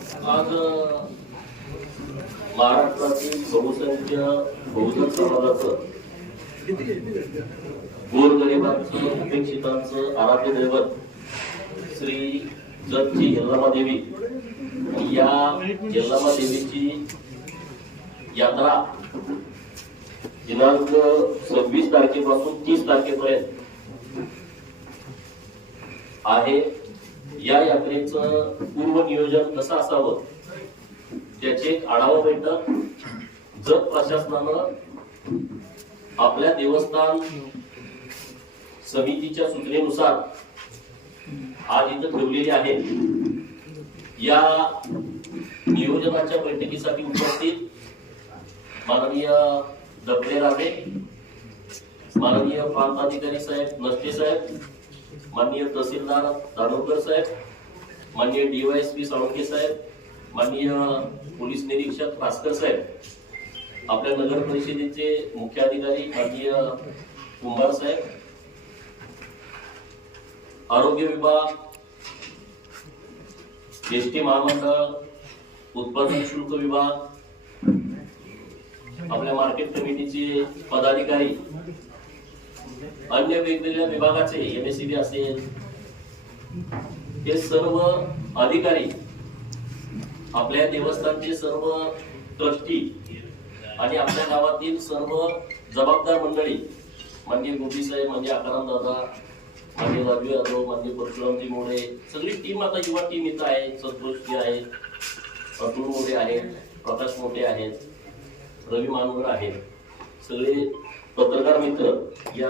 आज महाराष्ट्रातील बहुसंख्य बहुजन समाजाचं गोरगरिबांचं उपेक्षितांचं आराध्य दैवत श्री जगची यल्लामा देवी या यल्लामा देवीची यात्रा दिनांक सव्वीस तारखेपासून तीस तारखेपर्यंत आहे. या यात्रेचं पूर्व नियोजन कसं असावं? त्याची एक आढावा बैठक जत प्रशासनानं आपल्या देवस्थान समितीच्या सूचनेनुसार आज इथं ठेवलेली आहे. या नियोजनाच्या बैठकीसाठी उपस्थित माननीय दबले राजे माननीय प्रांताधिकारी साहेब नसते साहेब माननीय तहसीलदार दानोकर साहेब माननीय डीवायएसपी साळुंके साहेब माननीय पोलीस निरीक्षक भास्कर साहेब आपल्या नगर परिषदेचे मुख्य अधिकारी माननीय कुंभार साहेब आरोग्य विभाग एस टी महामंडळ उत्पादन शुल्क विभाग आपल्या मार्केट कमिटीचे पदाधिकारी अन्य वेगवेगळ्या विभागाचे एम एस सी असेल हे सर्व अधिकारी आपल्या देवस्थानचे सर्व ट्रस्टी आणि आपल्या गावातील सर्व जबाबदार मंडळी म्हणजे गोपी साहेब म्हणजे आकाराम दादा म्हणजे रवी यादव म्हणजे परशुरामजी मोरे सगळी टीम आता युवा टीम इथं आहे संतोषजी आहेत अतुल मोरे आहेत प्रकाश मोठे आहेत रवी मानवर आहेत सगळे पत्रकार मित्र या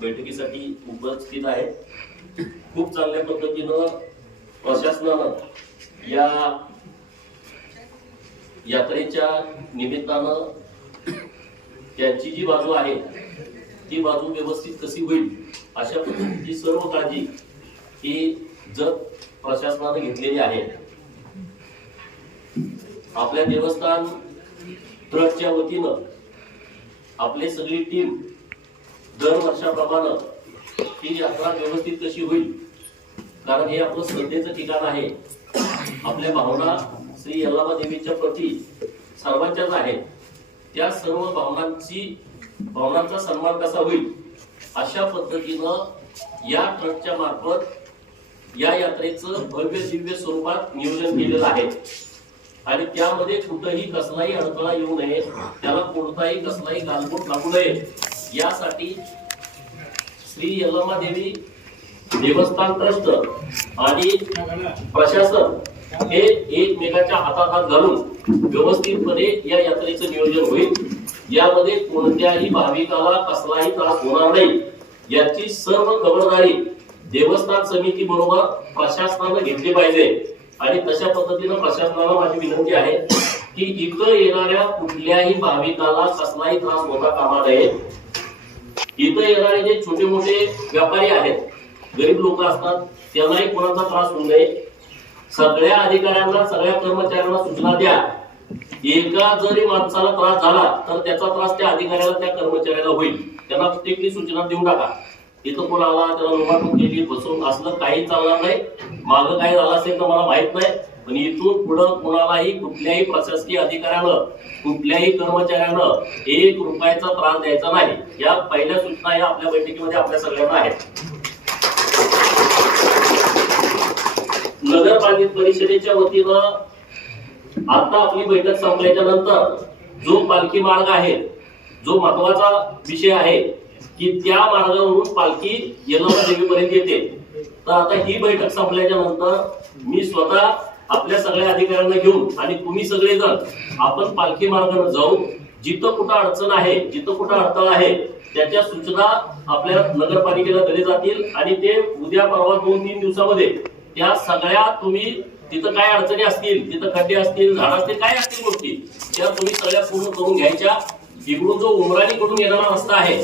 बैठकीसाठी उपस्थित आहेत खूप चांगल्या पद्धतीनं प्रशासनानं या यात्रेच्या निमित्तानं त्यांची जी बाजू आहे ती बाजू व्यवस्थित कशी होईल अशा पद्धतीची सर्व काळजी ही जत प्रशासनानं घेतलेली आहे. आपल्या देवस्थान ट्रस्टच्या वतीनं आपली सगळी टीम दर वर्षाप्रमाणे ही यात्रा व्यवस्थित कशी होईल? कारण हे आपलं श्रद्धेचं ठिकाण आहे. आपल्या भावना श्री यल्लाबा देवीच्या प्रती सर्वांच्याच आहेत. त्या सर्व भावनांची भावनांचा सन्मान कसा होईल? अशा पद्धतीनं या ट्रस्टच्या मार्फत या यात्रेचं भव्य दिव्य स्वरूपात नियोजन केलेलं आहे. आणि त्यामध्ये कुठंही कसलाही अडथळा येऊ नये त्याला कोणताही कसलाही गालबोट लागू नये. यासाठी श्री यल्लमा देवी देवस्थान ट्रस्ट आणि प्रशासन हे एकमेकाच्या हातात हात घालून व्यवस्थितपणे या यात्रेचं नियोजन होईल. यामध्ये कोणत्याही भाविकाला कसलाही त्रास होणार नाही. याची सर्व खबरदारी देवस्थान समिती बरोबर प्रशासनानं घेतली पाहिजे. आणि तशा पद्धतीनं प्रशासनाला माझी विनंती आहे की इथं येणाऱ्या कुठल्याही भाविकाला कसलाही त्रास होता कामा नये. इथं येणारे जे छोटे मोठे व्यापारी आहेत गरीब लोक असतात त्यांनाही कोणाचा त्रास होऊ नये. सगळ्या अधिकाऱ्यांना सगळ्या कर्मचाऱ्यांना सूचना द्या. एका जरी माणसाला त्रास झाला तर त्याचा त्रास त्या अधिकाऱ्याला त्या कर्मचाऱ्याला होईल. त्यांना सूचना देऊन टाका. इथं कोण आला त्याला लोकांना केली बसून असलं काही चालणार नाही. मागं काही झालं असेल तर मला माहीत नाही. पण इथून पुढं कोणालाही कुठल्याही प्रशासकीय अधिकाऱ्यानं कुठल्याही कर्मचाऱ्यानं एक रुपयाचा त्रास द्यायचा नाही. या पहिल्या सूचना या आपल्या बैठकीमध्ये आपल्या सगळ्यांना आहेत. नगरपालिका परिषदेच्या वतीनं आता आपली बैठक संपल्याच्या नंतर जो पालखी मार्ग आहे जो महत्त्वाचा विषय आहे की त्या मार्गावरून पालखी येणारा देवीपर्यंत येते. तर आता ही बैठक संपल्याच्या नंतर मी स्वतः आपल्या सगळ्या अधिकाऱ्यांना घेऊन आणि तुम्ही सगळेजण आपण पालखी मार्गाने जाऊ. जिथं कुठं अडचण आहे जिथं कुठं अडथळा आहे त्याच्या सूचना आपल्या नगरपालिकेला दिले जातील आणि ते उद्या परवा दोन तीन दिवसामध्ये त्या सगळ्या तुम्ही तिथं काय अडचणी असतील तिथं खड्डे असतील झाड असतील काय असतील गोष्टी त्या तुम्ही सगळ्या पूर्ण करून घ्यायच्या. इकडून जो उमराणी कडून येणारा रस्ता आहे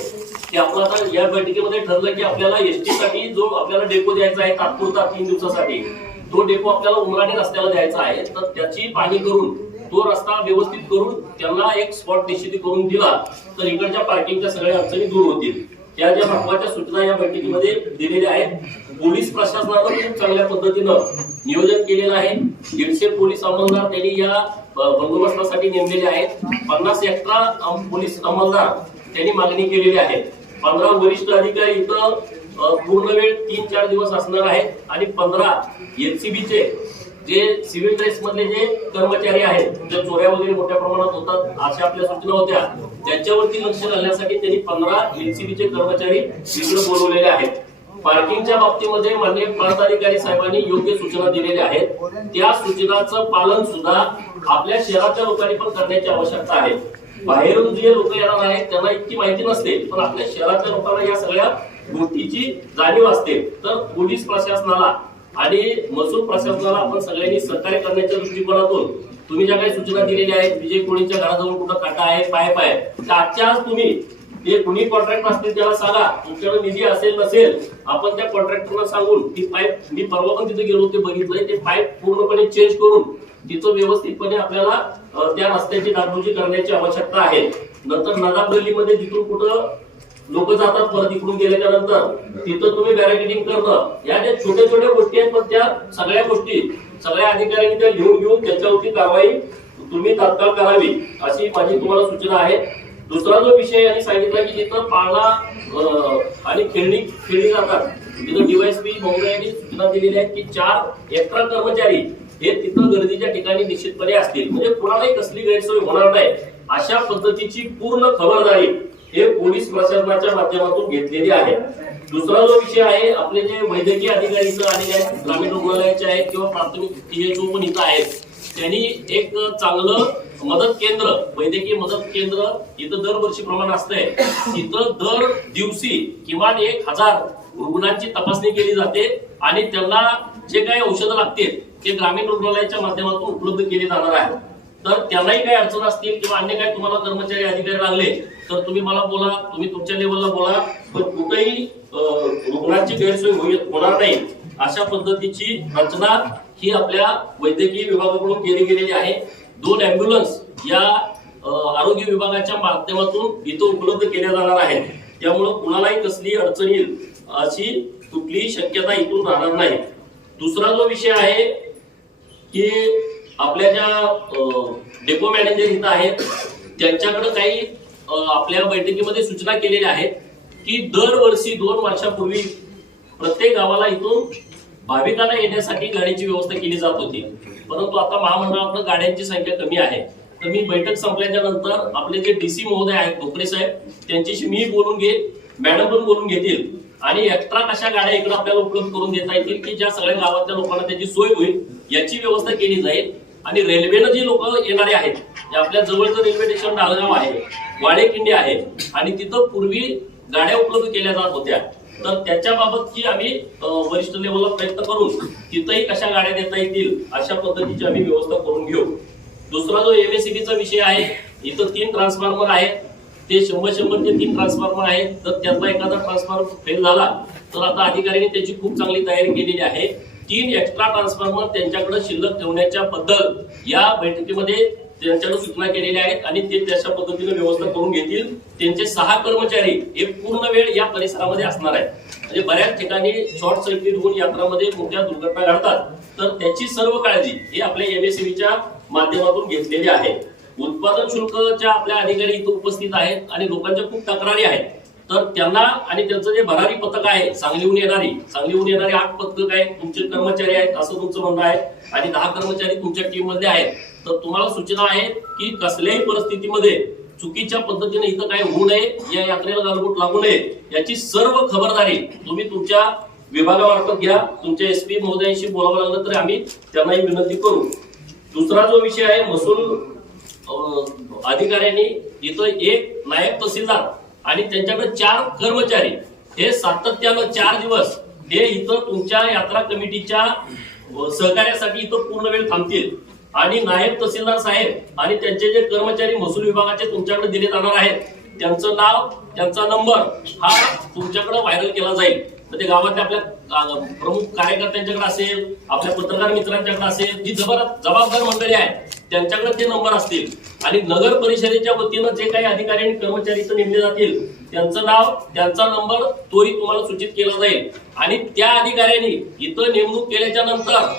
की आपलं आता या बैठकीमध्ये ठरलं की आपल्याला एसटी साठी जो आपल्याला डेपो द्यायचा आहे तात्पुरता तीन दिवसासाठी तो डेपो आपल्याला उमराणे रस्त्याला द्यायचा आहे तर त्याची पाणी करून तो रस्ता व्यवस्थित करून त्यांना एक स्पॉट निश्चित करून दिला तर इकडच्या पार्किंगच्या सगळ्या अडचणी दूर होतील. त्या ज्या महत्त्वाच्या सूचना या बैठकीमध्ये दिलेल्या आहेत पोलीस प्रशासनानं खूप चांगल्या पद्धतीनं नियोजन केलेलं आहे. दीडशे पोलीस अंमलदार त्यांनी या बंदोबस्तासाठी नेमलेले आहेत. पन्नास एक्स्ट्रा पोलीस अंमलदार त्यांनी मागणी केलेली आहे. पंधरा वरिष्ठ अधिकारी इथं पूर्ण वेळ तीन चार दिवस असणार आहेत. आणि पंधरा एनसीबीचे जे सिव्हिल ड्रेस मधले जे कर्मचारी आहेत ज्या चोऱ्या वगैरे मोठ्या प्रमाणात होतात अशा आपल्या सूचना होत्या. त्याच्यावरती लक्ष घालण्यासाठी त्यांनी पंधरा एनसीबीचे कर्मचारी तिकडे बोलवलेले आहेत. पार्किंगच्या बाबतीमध्ये माननीय प्रांताधिकारी साहेबांनी योग्य सूचना दिलेल्या आहेत. त्या सूचनाचं पालन सुद्धा आपल्या शहराच्या लोकांनी पण करण्याची आवश्यकता आहे. बाहेरून जे लोक येणार आहेत त्यांना इतकी माहिती नसते पण आपल्या शहरातल्या लोकांना या सगळ्या गोष्टीची जाणीव असते. तर पोलीस प्रशासनाला आणि महसूल प्रशासनाला आपण सगळ्यांनी सहकार्य करण्याच्या दृष्टिकोनातून तुम्ही ज्या काही सूचना दिलेल्या आहेत विजय कोळीच्या घराजवळ कुठं काटा आहे पाय आहे तर आजच्या आज तुम्ही जे कुणी कॉन्ट्रॅक्ट असतील त्याला सांगा. तुमच्याकडे निधी असेल नसेल आपण त्या कॉन्ट्रॅक्टरला सांगून ती पाईप मी परवा पण तिथे गेलो होते बघितलंय ते पाईप पूर्णपणे चेंज करून तिथं व्यवस्थितपणे आपल्याला त्या रस्त्याची डागडुजी करण्याची आवश्यकता आहे. नंतर नदाब गल्लीमध्ये जिथून कुठं लोक जातात परत इकडून गेल्याच्यानंतर तिथं तुम्ही बॅरिकेडिंग करणं. या ज्या छोट्या छोट्या गोष्टी आहेत पण त्या सगळ्या गोष्टी सगळ्या अधिकाऱ्यांनी त्या लिहून घेऊन त्याच्यावरती कारवाई तुम्ही तात्काळ करावी अशी माझी तुम्हाला सूचना आहे. दुसरा जो विषय यांनी सांगितला की जिथं पाळणा आणि खेळणी खेळली जातात तिथं डीवायसपी महोदयांनी सूचना दिलेली आहे की चार एक्स्ट्रा कर्मचारी हे तिथं गर्दीच्या ठिकाणी निश्चितपणे असतील. म्हणजे कुणालाही कसली गैरसोय होणार नाही. अशा पद्धतीची पूर्ण खबरदारी हे पोलीस प्रशासनाच्या माध्यमातून घेतलेली आहे. दुसरा जो विषय आहे आपले जे वैद्यकीय अधिकारी आलेले आहेत ग्रामीण रुग्णालयाचे आहेत किंवा प्राथमिक जो पण इथं आहेत त्यांनी एक चांगलं मदत केंद्र वैद्यकीय मदत केंद्र इथं दरवर्षी प्रमाण असतंय. तिथं दर दिवशी किमान एक हजार रुग्णांची तपासणी केली जाते आणि त्यांना जे काही औषधं लागतील ते ग्रामीण रुग्णालयाच्या माध्यमातून उपलब्ध केले जाणार आहे. तर त्यांनाही काही अडचण असतील किंवा अन्य काही तुम्हाला कर्मचारी अधिकारी लागले तर तुम्ही मला बोला तुम्ही तुमच्या लेवलला बोला. पण कुठेही रुग्णांची गैरसोय होणार नाही अशा पद्धतीची रचना ही आपल्या वैद्यकीय विभागाकडून केली गेलेली आहे. दोन अँब्युलन्स या आरोग्य विभागाच्या माध्यमातून इथं उपलब्ध केल्या जाणार आहेत. त्यामुळं कुणालाही कसली अडचण येईल अशी कुठलीही शक्यता इथून राहणार नाही. दुसरा जो विषय आहे की आपल्या ज्या डेपो मॅनेजर इथं आहेत त्यांच्याकडे काही आपल्या बैठकीमध्ये सूचना केलेल्या आहेत की दरवर्षी दोन वर्षापूर्वी प्रत्येक गावाला इथून भाविकांना येण्यासाठी गाडीची व्यवस्था केली जात होती. परंतु आता महामंडळाकडे गाड्यांची संख्या कमी आहे. तर मी बैठक संपल्याच्या नंतर आपले जे डीसी महोदय आहेत भोकरे साहेब त्यांच्याशी मी बोलून घेईन मॅडम पण बोलून घेतील. आणि एक्स्ट्रा कशा गाड्या इकडे आपल्याला उपलब्ध करून देता येतील की ज्या सगळ्या गावातल्या लोकांना त्याची सोय होईल याची व्यवस्था केली जाईल. आणि रेल्वेनं जी लोक येणारे आहेत आपल्या जवळचं रेल्वे स्टेशन डालगाव आहे वाडेकिंडी आहे आणि तिथं पूर्वी गाड्या उपलब्ध केल्या जात होत्या. तर त्याच्याबाबत आम्ही वरिष्ठ लेवलला प्रयत्न करून तिथंही कशा गाड्या देता येतील अशा पद्धतीची आम्ही व्यवस्था करून घेऊ. दुसरा जो एमएससीबीचा विषय आहे इथं तीन ट्रान्सफॉर्मर आहेत. ते शंभर शंभरचे तीन ट्रान्सफॉर्मर आहेत. तर त्यातला एखादा ट्रान्सफॉर्मर फेल झाला तर आता अधिकाऱ्यांनी त्याची खूप चांगली तयारी केलेली आहे. तीन एक्स्ट्रा ट्रान्सफॉर्मर त्यांच्याकडे शिल्लक ठेवण्याच्या बद्दल या बैठकीमध्ये त्यांच्याकडे सूचना केलेल्या आहेत आणि ते त्याच्या पद्धतीने व्यवस्था करून घेतील. त्यांचे सहा कर्मचारी हे पूर्ण वेळ या परिसरामध्ये असणार आहेत. म्हणजे बऱ्याच ठिकाणी शॉर्ट सर्किट होऊन यात्रामध्ये मोठ्या दुर्घटना घडतात. तर त्याची सर्व काळजी ही आपल्या एमएससीबीच्या माध्यमातून घेतलेली आहे. उत्पादन शुल्कच्या आपल्या अधिकारी इथं उपस्थित आहेत आणि लोकांच्या खूप तक्रारी आहेत. तर त्यांना आणि त्यांचं जे भरारी पथक आहे सांगलीहून येणारी सांगलीहून येणारी आठ पथक आहे तुमचे कर्मचारी आहेत असं तुमचं म्हणणं आहे आणि दहा कर्मचारी तुमच्या टीममध्ये आहेत. तर तुम्हाला सूचना आहे की कसल्याही परिस्थितीमध्ये चुकीच्या पद्धतीने इथं काय होऊ नये या यात्रेला गालबोट लागू नये याची सर्व खबरदारी तुम्ही तुमच्या विभागामार्फत घ्या. तुमच्या एस पी महोदयांशी बोलावं लागलं तर आम्ही त्यांनाही विनंती करू. दुसरा जो विषय आहे महसूल अधिकाऱ्यांनी इथं एक नायब तहसीलदार आणि त्यांच्याकडे चार कर्मचारी हे सातत्यानं चार दिवस हे इथं तुमच्या यात्रा कमिटीच्या सहकार्यासाठी इथं पूर्ण वेळ थांबतील. आणि नायब तहसीलदार साहेब आणि त्यांचे जे कर्मचारी महसूल विभागाचे तुमच्याकडे दिले जाणार आहेत त्यांचं नाव त्यांचा नंबर हा तुमच्याकडे व्हायरल केला जाईल. म्हणजे गावातल्या आपल्या प्रमुख कार्यकर्त्यांच्याकडे असेल आपल्या पत्रकार मित्रांच्याकडे असेल जी जबर जबाबदार मंडळी आहे त्यांच्याकडे ते नंबर असतील. आणि नगर परिषदेच्या वतीनं जे काही अधिकारी आणि कर्मचारी नेमले जातील त्यांचं नाव त्यांचा नंबर त्वरित तुम्हाला सूचित केला जाईल. आणि त्या अधिकाऱ्यांनी इथं नेमणूक केल्याच्यानंतर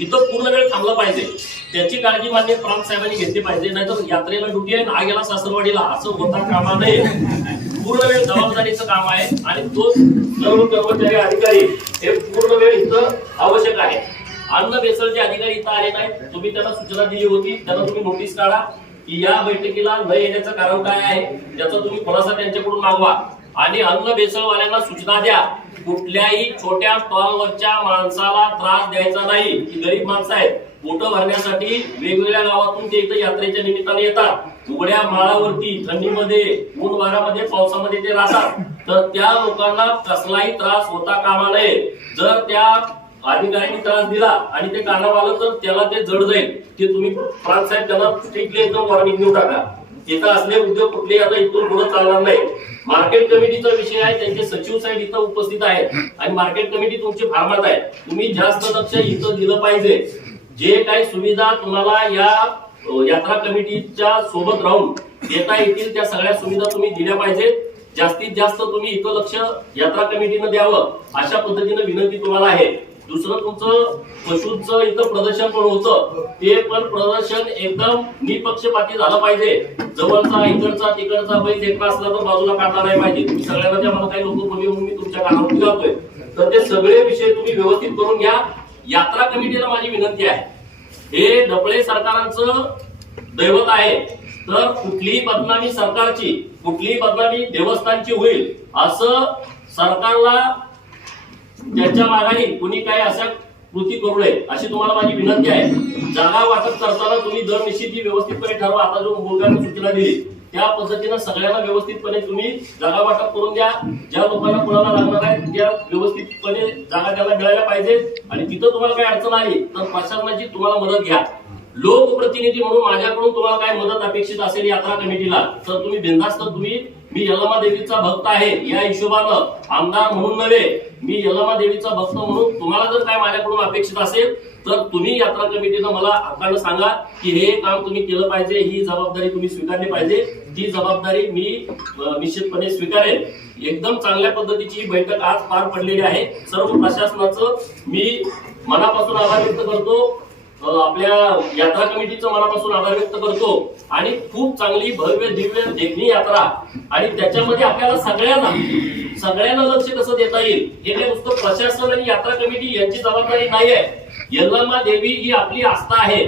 इथं पूर्ण वेळ थांबलं पाहिजे. त्याची काळजी मान्य प्रांत साहेबांनी घेतली पाहिजे नाहीतर यात्रेला ड्युटी आहे ना गेला सासरवाडीला. असं होता कामा नये. पूर्ण वेळ जबाबदारीचं काम आहे आणि तो सर्व कर्मचारी अधिकारी हे पूर्ण वेळ इथं आवश्यक आहे. अन्न बेसळचे अधिकारी इथं आले नाही तुम्ही त्यांना सूचना दिली होती त्यांना तुम्ही नोटीस काढा की या बैठकीला न येण्याचं कारण काय आहे त्याचा तुम्ही खुलासा त्यांच्याकडून मागवा. आणि अन्न बेसळवाल्यांना सूचना द्या कुठल्याही छोट्या स्टॉलवरच्या माणसाला त्रास द्यायचा नाही ही गरीब माणसं आहेत. पोटं भरण्यासाठी वेगवेगळ्या गावातून ते इथं यात्रेच्या निमित्ताने येतात. उघड्या माळावरती थंडीमध्ये ऊन वारामध्ये पावसामध्ये ते राहतात. तर त्या लोकांना कसलाही त्रास होता कामा नये. जर त्या अधिकाऱ्यांनी त्रास दिला आणि ते कानावर आलं तर त्याला ते जड जाईल की तुम्ही प्रांत साहेब त्याला स्ट्रिक्टली एकदम वॉर्निंग देऊ टाका. इथं असले उद्योग कुठले आता इथून पुढे चालणार नाही. मार्केट कमिटीचा विषय आहे त्यांचे सचिव साहेब इथं उपस्थित आहेत. आणि मार्केट कमिटी तुमची फार्मात आहे तुम्ही जास्त लक्ष इथं दिलं पाहिजे. जे काही सुविधा तुम्हाला या यात्रा कमिटीच्या सोबत राहून देता येतील त्या सगळ्या सुविधा तुम्ही दिल्या पाहिजेत. जास्तीत जास्त तुम्ही इथं लक्ष यात्रा कमिटीनं द्यावं. अशा पद्धतीनं विनंती तुम्हाला आहे. दुसरं तुमचं पशूंचं इथं प्रदर्शन पण होतं. ते पण प्रदर्शन एकदम निपक्षपाती झालं पाहिजे. जवळचा इकडचा तिकडचा बैल एकटा असला तर बाजूला काढला नाही पाहिजे. तुम्ही सगळ्यांना त्या मला काही लोक बोलले म्हणून मी तुमच्या कानावर जातोय तर ते सगळे विषय तुम्ही व्यवस्थित करून घ्या. यात्रा कमिटीला माझी विनंती आहे. हे डबळे सरकारांचं दैवत आहे. तर कुठलीही बदनामी सरकारची कुठलीही बदनामी देवस्थानची होईल असं सरकारला त्याच्या मागाने कुणी काय अशा कृती करू नये अशी तुम्हाला माझी विनंती आहे. जागा वाटप करताना तुम्ही दर निश्चिती व्यवस्थितपणे ठरवा. आता जो मुलगाने सूचना दिली त्या पद्धतीनं सगळ्यांना व्यवस्थितपणे तुम्ही जागा वाटप करून द्या. ज्या लोकांना कुणाला लागणार आहे त्या व्यवस्थितपणे जागा त्याला मिळायला पाहिजे. आणि तिथं तुम्हाला काही अडचण आली तर प्रशासनाची तुम्हाला मदत घ्या. लोकप्रतिनिधी म्हणून माझ्याकडून तुम्हाला काय मदत अपेक्षित असेल यात्रा कमिटीला तर तुम्ही बिंदास्त तुम्ही मी यलमा देवीचा भक्त आहे या हिशोबानं आमदार म्हणून नव्हे मी यलमा देवीचा भक्त म्हणून तुम्हाला जर काय माझ्याकडून अपेक्षित असेल तर तुम्ही यात्रा कमिटीनं मला हक्कानं सांगा की हे काम तुम्ही केलं पाहिजे ही जबाबदारी तुम्ही स्वीकारली पाहिजे. ती जबाबदारी मी निश्चितपणे स्वीकारेन. एकदम चांगल्या पद्धतीची ही बैठक आज पार पडलेली आहे. सर्व प्रशासनाचं मी मनापासून आभार व्यक्त करतो. आपल्या यात्रा कमिटीचं मनापासून आभार व्यक्त करतो. आणि खूप चांगली भव्य दिव्य देखणी यात्रा. आणि त्याच्यामध्ये आपल्याला सगळ्यांना सगळ्यांना लक्ष कसं देता येईल हे काही नुसतं प्रशासन आणि यात्रा कमिटी यांची जबाबदारी नाही आहे. यल्लम्मा देवी ही आपली आस्था आहे.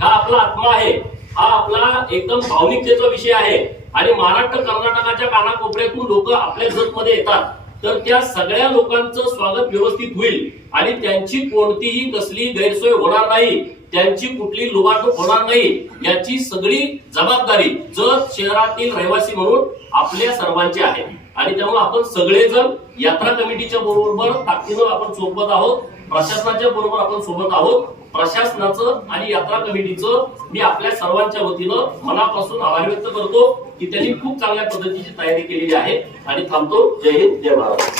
हा आपला आत्मा आहे. हा आपला एकदम भावनिकतेचा विषय आहे. आणि महाराष्ट्र कर्नाटकाच्या कानाकोपऱ्यातून लोक आपल्या जगमध्ये येतात. तर त्या सगळ्या लोकांचं स्वागत व्यवस्थित होईल आणि त्यांची कोणतीही कसली गैरसोय होणार नाही त्यांची कुठली लुबाडणूक होणार नाही याची सगळी जबाबदारी जत शहरातील रहिवासी म्हणून आपल्या सर्वांची आहे. आणि त्यामुळे आपण सगळेजण यात्रा कमिटीच्या बरोबर ताकदीनं आपण सोबत आहोत. प्रशासनाच्या बरोबर आपण सोबत आहोत. प्रशासनाचं आणि यात्रा कमिटीचं मी आपल्या सर्वांच्या वतीनं मनापासून आभार व्यक्त करतो की त्यांनी खूप चांगल्या पद्धतीची तयारी केलेली आहे. आणि थांबतो. जय हिंद जय महाराष्ट्र